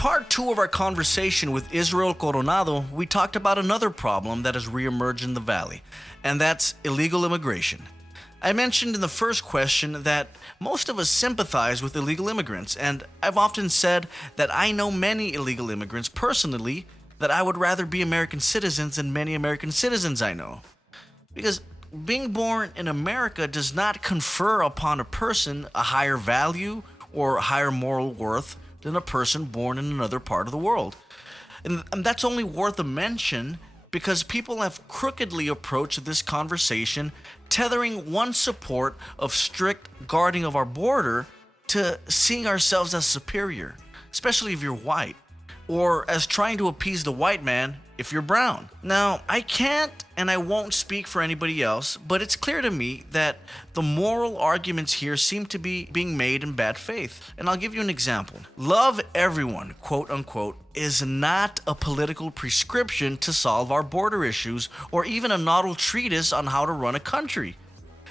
part 2 of our conversation with Israel Coronado, we talked about another problem that has reemerged in the Valley, and that's illegal immigration. I mentioned in the first question that most of us sympathize with illegal immigrants, and I've often said that I know many illegal immigrants personally that I would rather be American citizens than many American citizens I know. Because being born in America does not confer upon a person a higher value or a higher moral worth than a person born in another part of the world. And that's only worth a mention because people have crookedly approached this conversation, tethering one support of strict guarding of our border to seeing ourselves as superior, especially if you're white, or as trying to appease the white man if you're brown. Now, I can't and I won't speak for anybody else, but it's clear to me that the moral arguments here seem to be being made in bad faith. And I'll give you an example. Love everyone, quote unquote, is not a political prescription to solve our border issues or even a novel treatise on how to run a country.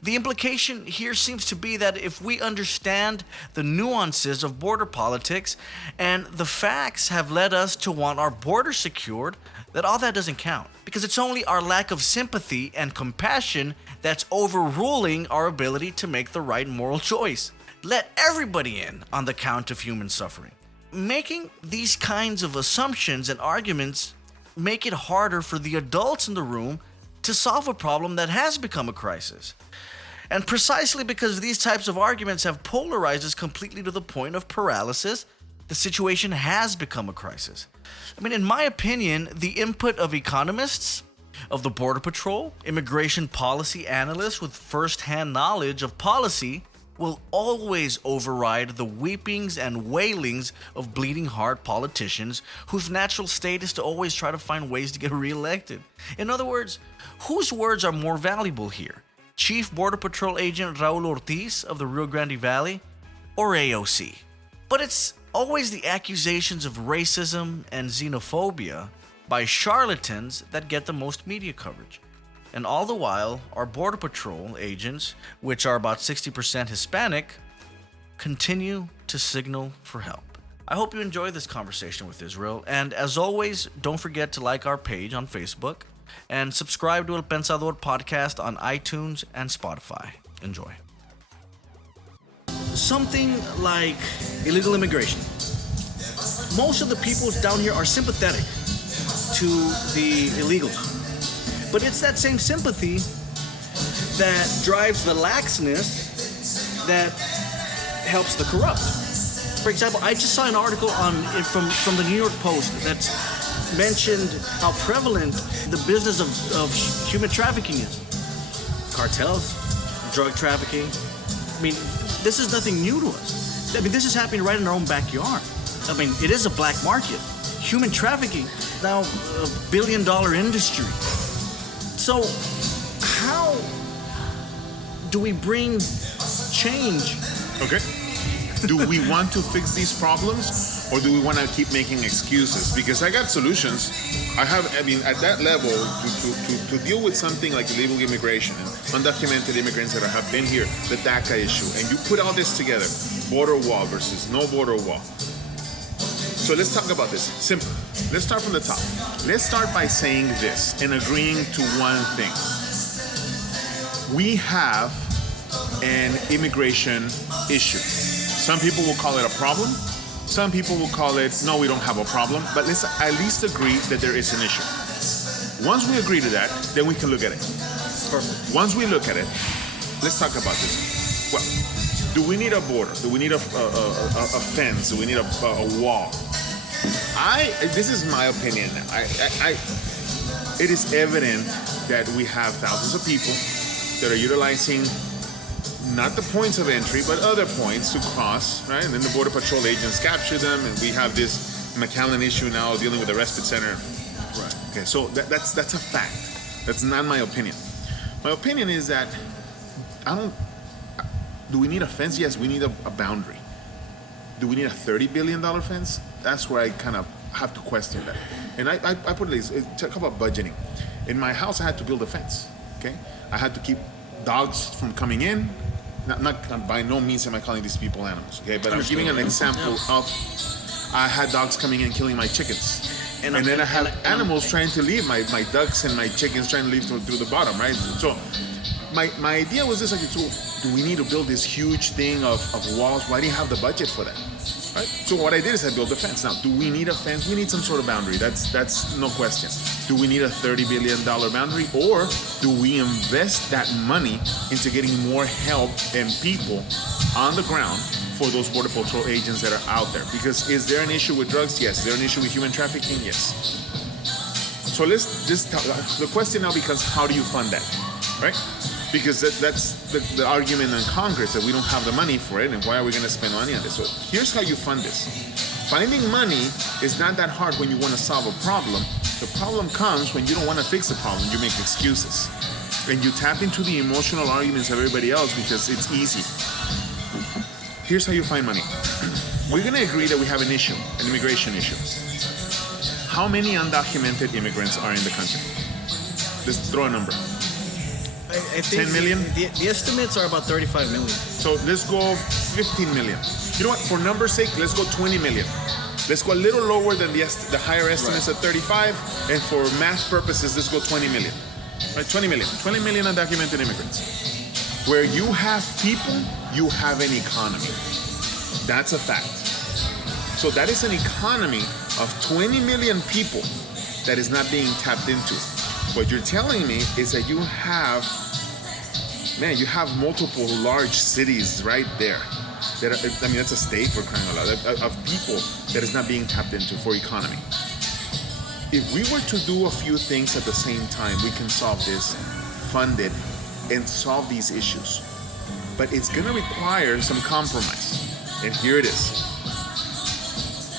The implication here seems to be that if we understand the nuances of border politics and the facts have led us to want our border secured, that all that doesn't count. Because it's only our lack of sympathy and compassion that's overruling our ability to make the right moral choice. Let everybody in on the count of human suffering. Making these kinds of assumptions and arguments make it harder for the adults in the room to solve a problem that has become a crisis. And precisely because these types of arguments have polarized us completely to the point of paralysis, the situation has become a crisis. I mean, in my opinion, the input of economists, of the Border Patrol, immigration policy analysts with first-hand knowledge of policy will always override the weepings and wailings of bleeding heart politicians whose natural state is to always try to find ways to get reelected. In other words, whose words are more valuable here? Chief Border Patrol Agent Raul Ortiz of the Rio Grande Valley, or AOC? But it's always the accusations of racism and xenophobia by charlatans that get the most media coverage. And all the while, our Border Patrol agents, which are about 60% Hispanic, continue to signal for help. I hope you enjoy this conversation with Israel, and as always, don't forget to like our page on Facebook and subscribe to El Pensador podcast on iTunes and Spotify. Enjoy. Something like illegal immigration. Most of the people down here are sympathetic to the illegals. But it's that same sympathy that drives the laxness that helps the corrupt. For example, I just saw an article from the New York Post that mentioned how prevalent the business of human trafficking is. Cartels, drug trafficking. I mean, this is nothing new to us. I mean, this is happening right in our own backyard. I mean, it is a black market. Human trafficking, now a $1 billion industry. So, how do we bring change? Okay. Do we want to fix these problems, or do we want to keep making excuses? Because I got solutions. At that level, to deal with something like illegal immigration and undocumented immigrants that have been here, the DACA issue, and you put all this together, border wall versus no border wall. So let's talk about this. Simple. Let's start from the top. Let's start by saying this and agreeing to one thing. We have an immigration issue. Some people will call it a problem. Some people will call it, no, we don't have a problem. But let's at least agree that there is an issue. Once we agree to that, then we can look at it. Perfect. Once we look at it, let's talk about this. Well, do we need a border? Do we need a fence? Do we need a wall? This is my opinion. It is evident that we have thousands of people that are utilizing not the points of entry, but other points to cross, right? And then the Border Patrol agents capture them, and we have this McAllen issue now dealing with the respite center. Right. Okay, so that's a fact. That's not my opinion. My opinion is that do we need a fence? Yes, we need a boundary. Do we need a $30 billion fence? That's where I kind of have to question that. And I put it like this, talk about budgeting. In my house, I had to build a fence, okay? I had to keep dogs from coming in. Not by no means am I calling these people animals, okay? But I'm giving an example of I had dogs coming in and killing my chickens. And then I have animals trying to leave, my ducks and my chickens trying to leave through the bottom, right? So my idea was this, like, so do we need to build this huge thing of walls? Why do you have the budget for that? Right? So what I did is I built a fence. Now, do we need a fence? We need some sort of boundary. That's no question. Do we need a $30 billion boundary? Or do we invest that money into getting more help and people on the ground for those Border Patrol agents that are out there? Because is there an issue with drugs? Yes. Is there an issue with human trafficking? Yes. So the question now becomes, how do you fund that, right? Because that's the argument in Congress, that we don't have the money for it, and why are we going to spend money on this? So here's how you fund this. Finding money is not that hard when you want to solve a problem. The problem comes when you don't want to fix the problem. You make excuses. And you tap into the emotional arguments of everybody else because it's easy. Here's how you find money. We're going to agree that we have an issue, an immigration issue. How many undocumented immigrants are in the country? Just throw a number. I think 10 million? The estimates are about 35 million. So let's go 15 million. You know what? For number's sake, let's go 20 million. Let's go a little lower than the higher estimates at 35. And for math purposes, let's go 20 million. Right? 20 million. 20 million undocumented immigrants. Where you have people, you have an economy. That's a fact. So that is an economy of 20 million people that is not being tapped into. What you're telling me is that you have multiple large cities right there. That's a state, for crying out loud, of people that is not being tapped into for economy. If we were to do a few things at the same time, we can solve this, fund it, and solve these issues. But it's going to require some compromise. And here it is.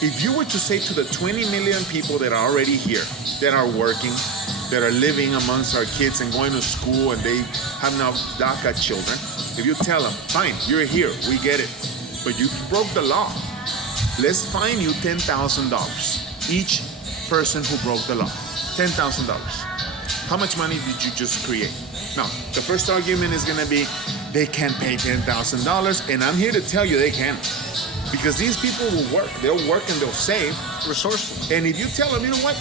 If you were to say to the 20 million people that are already here, that are working, that are living amongst our kids and going to school, and they have now DACA children, if you tell them, fine, you're here, we get it, but you broke the law, let's fine you $10,000. Each person who broke the law, $10,000. How much money did you just create? Now, the first argument is going to be, they can't pay $10,000, and I'm here to tell you they can. Because these people will work, they'll work and they'll save. Resourceful. And if you tell them, you know what?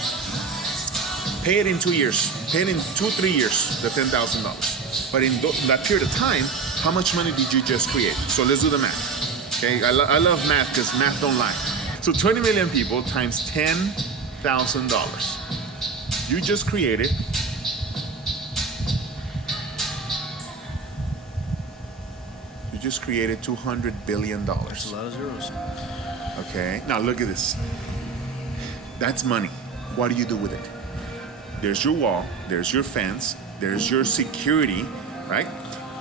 Pay it in 2 years. Pay it in 2-3 years, the $10,000. But in that period of time, how much money did you just create? So let's do the math. Okay, I love math because math don't lie. So 20 million people times $10,000. You just created $200 billion. That's a lot of zeros. Okay, now look at this. That's money. What do you do with it? There's your wall, there's your fence, there's your security, right?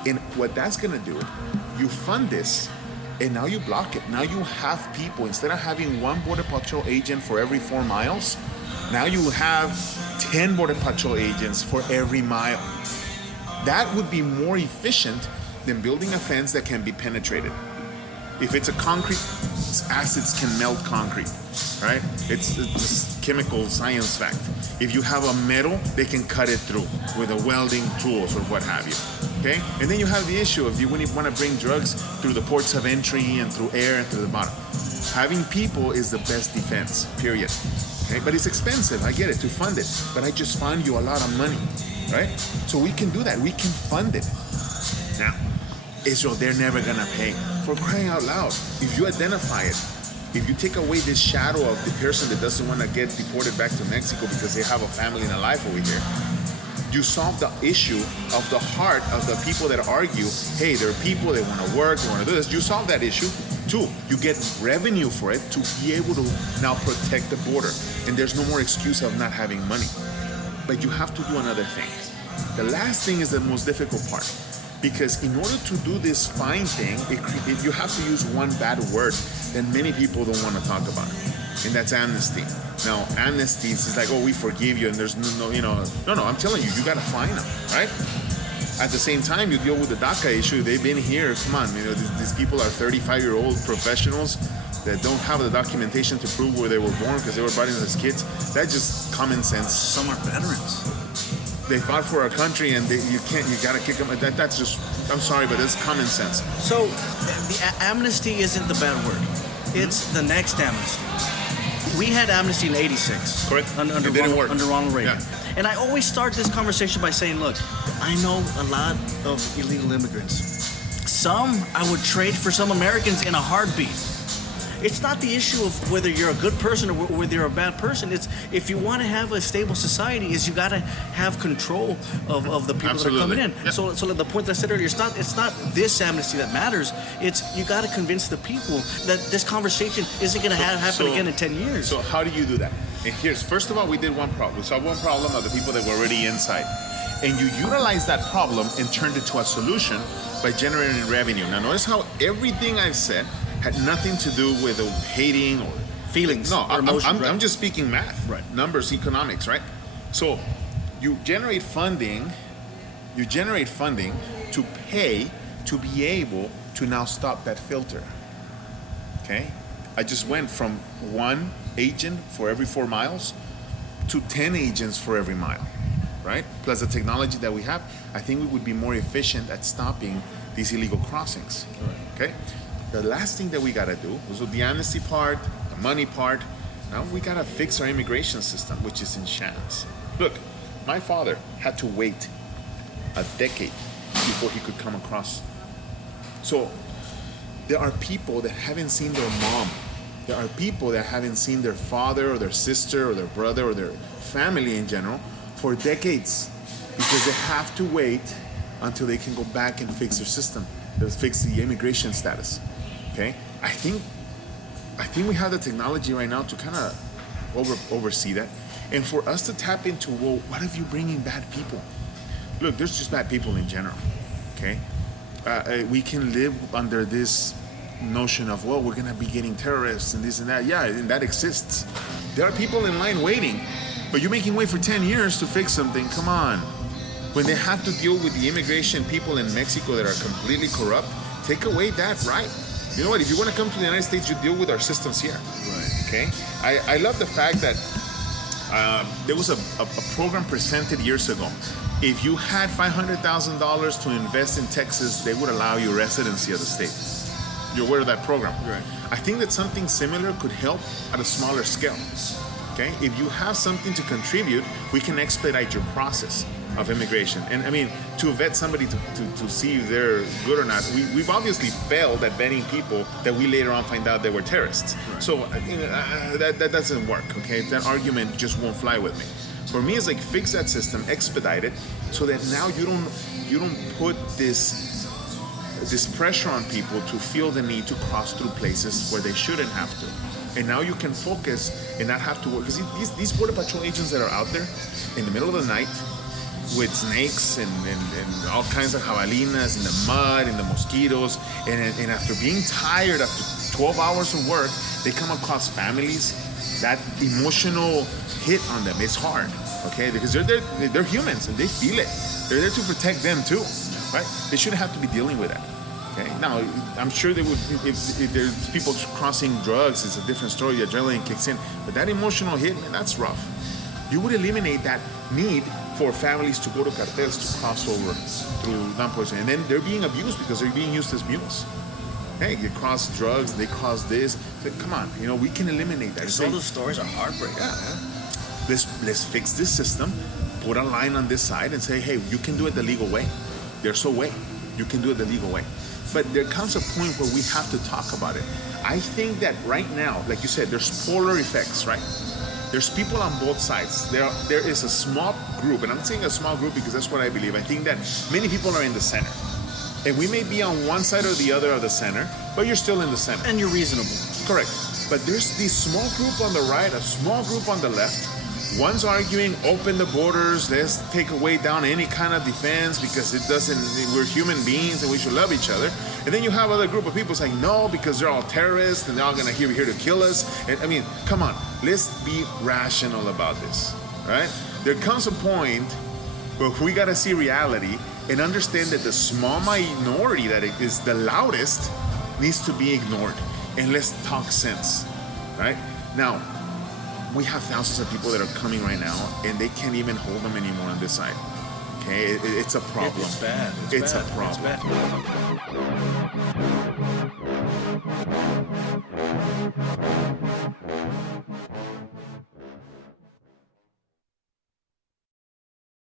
And what that's gonna do, you fund this, and now you block it. Now you have people, instead of having one Border Patrol agent for every 4 miles, now you have 10 Border Patrol agents for every mile. That would be more efficient than building a fence that can be penetrated. If it's a concrete, acids can melt concrete, right? It's a chemical science fact. If you have a metal, they can cut it through with a welding tools or what have you, okay? And then you have the issue of when you want to bring drugs through the ports of entry and through air and through the bottom. Having people is the best defense, period. Okay? But it's expensive, I get it, to fund it. But I just found you a lot of money, right? So we can do that, we can fund it. Now, Israel, they're never gonna pay. For crying out loud, if you identify it, if you take away this shadow of the person that doesn't want to get deported back to Mexico because they have a family and a life over here, you solve the issue of the heart of the people that argue, hey, there are people that want to work, they want to do this. You solve that issue. 2, you get revenue for it to be able to now protect the border. And there's no more excuse of not having money. But you have to do another thing. The last thing is the most difficult part. Because in order to do this fine thing, you have to use one bad word that many people don't want to talk about. And that's amnesty. Now, amnesty is like, oh, we forgive you, and there's no, I'm telling you, you got to fine them, right? At the same time, you deal with the DACA issue. They've been here, come on, these people are 35-year-old professionals that don't have the documentation to prove where they were born because they were brought in as kids. That's just common sense. Some are veterans. They fought for our country, and you gotta kick them. That's just, I'm sorry, but it's common sense. So, the amnesty isn't the bad word. It's the next amnesty. we had amnesty in '86. Correct. Under It didn't work. Under Ronald Reagan. Yeah. And I always start this conversation by saying, look, I know a lot of illegal immigrants. Some I would trade for some Americans in a heartbeat. It's not the issue of whether you're a good person or whether you're a bad person. It's if you want to have a stable society, is you got to have control of the people Absolutely. that are coming in. Yeah. So the point that I said earlier, it's not this amnesty that matters. It's you got to convince the people that this conversation isn't going to happen again in 10 years. So how do you do that? And here's, first of all, we did one problem. We saw one problem of the people that were already inside. And you utilize that problem and turned it to a solution by generating revenue. Now notice how everything I've said had nothing to do with hating or feelings. No, or emotion, I'm just speaking math, right? Numbers, economics, right? So you generate funding to pay to be able to now stop that filter. Okay? I just went from 1 agent for every 4 miles to 10 agents for every mile, right? Plus the technology that we have, I think we would be more efficient at stopping these illegal crossings. Right. Okay? The last thing that we gotta do was the amnesty part, the money part. Now we gotta fix our immigration system, which is in shambles. Look, my father had to wait a decade before he could come across. So there are people that haven't seen their mom. There are people that haven't seen their father or their sister or their brother or their family in general for decades because they have to wait until they can go back and fix their system, fix the immigration status. Okay, I think we have the technology right now to kind of oversee that, and for us to tap into, well, what if you bring in bad people? Look, there's just bad people in general. Okay, we can live under this notion of, well, we're gonna be getting terrorists and this and that. Yeah, and that exists. There are people in line waiting, but you're making wait for 10 years to fix something. Come on. When they have to deal with the immigration people in Mexico that are completely corrupt, take away that right. You know what? If you want to come to the United States, you deal with our systems here. Right. Okay? I love the fact that there was a program presented years ago. If you had $500,000 to invest in Texas, they would allow you residency of the state. You're aware of that program? Right. I think that something similar could help at a smaller scale. Okay? If you have something to contribute, we can expedite your process of immigration. And I mean, to vet somebody to see if they're good or not, we've obviously failed at vetting people that we later on find out they were terrorists. Right. So that doesn't work, okay? That argument just won't fly with me. For me, it's like fix that system, expedite it, so that now you don't put this pressure on people to feel the need to cross through places where they shouldn't have to. And now you can focus and not have to work. Because these Border Patrol agents that are out there in the middle of the night, with snakes and all kinds of javelinas in the mud and the mosquitoes, and after being tired after 12 hours of work, they come across families. That emotional hit on them, it's hard, okay? Because they're humans and they feel it. They're there to protect them too, right? They shouldn't have to be dealing with that. Okay. Now, I'm sure they would. If there's people crossing drugs, it's a different story. The adrenaline kicks in, but that emotional hit, man, that's rough. You would eliminate that need for families to go to cartels to cross over through non-poison, and then they're being abused because they're being used as mules. Hey, they cross drugs, they cross this. But come on, we can eliminate that. All those stories are heartbreaking. Yeah. Let's fix this system. Put a line on this side and say, hey, you can do it the legal way. There's a way. You can do it the legal way. But there comes a point where we have to talk about it. I think that right now, like you said, there's polar effects, right? There's people on both sides. There is a small group, and I'm saying a small group because that's what I believe. I think that many people are in the center. And we may be on one side or the other of the center, but you're still in the center. And you're reasonable. Correct. But there's this small group on the right, a small group on the left. One's arguing, open the borders, let's take away down any kind of defense because we're human beings and we should love each other. And then you have other group of people saying, no, because they're all terrorists and they're all gonna be here to kill us. And I mean, come on, let's be rational about this, right? There comes a point where we gotta see reality and understand that the small minority that is the loudest needs to be ignored. And let's talk sense, right? Now, we have thousands of people that are coming right now, and they can't even hold them anymore on this side. Okay, it's a problem. It's bad. It's a problem. It's bad.